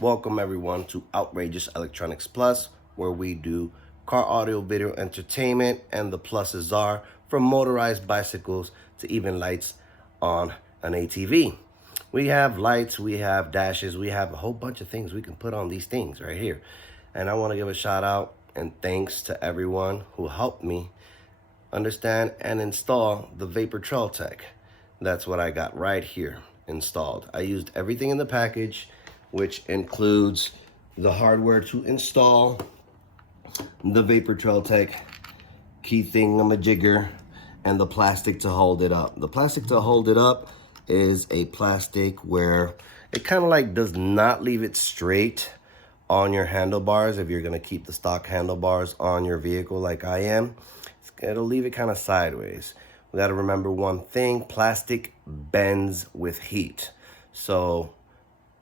Welcome everyone to Outrageous Electronics Plus, where we do car audio video entertainment, and the pluses are from motorized bicycles to even lights on an ATV. We have lights, we have dashes, we have a whole bunch of things we can put on these things right here. And I want to give a shout out and thanks to everyone who helped me understand and install the Vapor Trail Tech. That's what I got right here installed. I used everything in the package, which includes the hardware to install the Vapor Trail Tech key thingamajigger and the plastic to hold it up. The plastic to hold it up is a plastic where it kind of like does not leave it straight on your handlebars. If you're going to keep the stock handlebars on your vehicle like I am, it'll leave it kind of sideways. We got to remember one thing: plastic bends with heat. So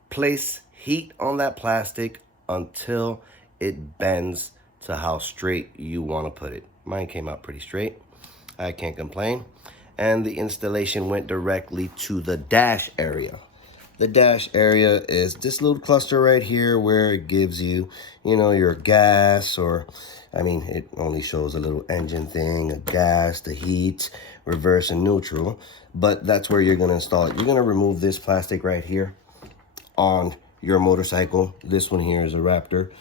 place heat on that plastic until it bends to how straight you want to put it. Mine came out pretty straight. I can't complain. And the installation went directly to the dash area. The dash area is this little cluster right here where it gives you, your gas, or, it only shows a little engine thing, a gas, the heat, reverse and neutral. But that's where you're going to install it. You're going to remove this plastic right here on your motorcycle. This one here is a Raptor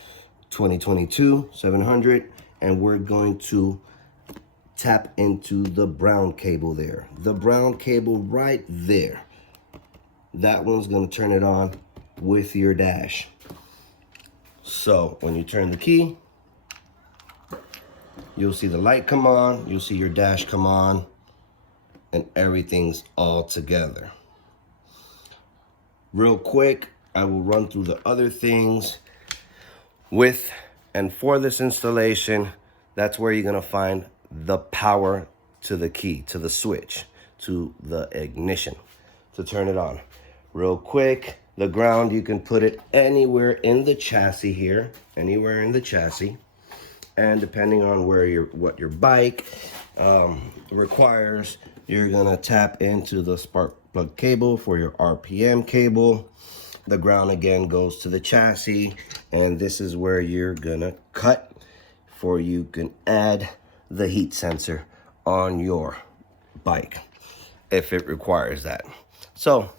2022 700, and we're going to tap into the brown cable there. The brown cable right there. That one's going to turn it on with your dash. So when you turn the key, you'll see the light come on, you'll see your dash come on, and everything's all together. Real quick, I will run through the other things with and for this installation. That's where you're going to find the power to the key, to the switch, to the ignition to turn it on. Real quick, the ground, you can put it anywhere in the chassis here, anywhere in the chassis. And depending on what your bike requires, you're gonna tap into the spark plug cable for your RPM cable. The ground again goes to the chassis, and this is where you're gonna cut for you can add the heat sensor on your bike if it requires that. So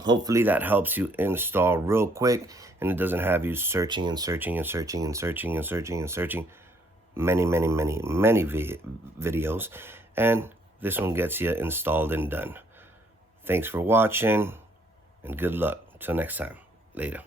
hopefully that helps you install real quick, and it doesn't have you searching and searching and searching and searching and searching and searching many videos. And this one gets you installed and done. Thanks for watching, and good luck. Till next time. Later.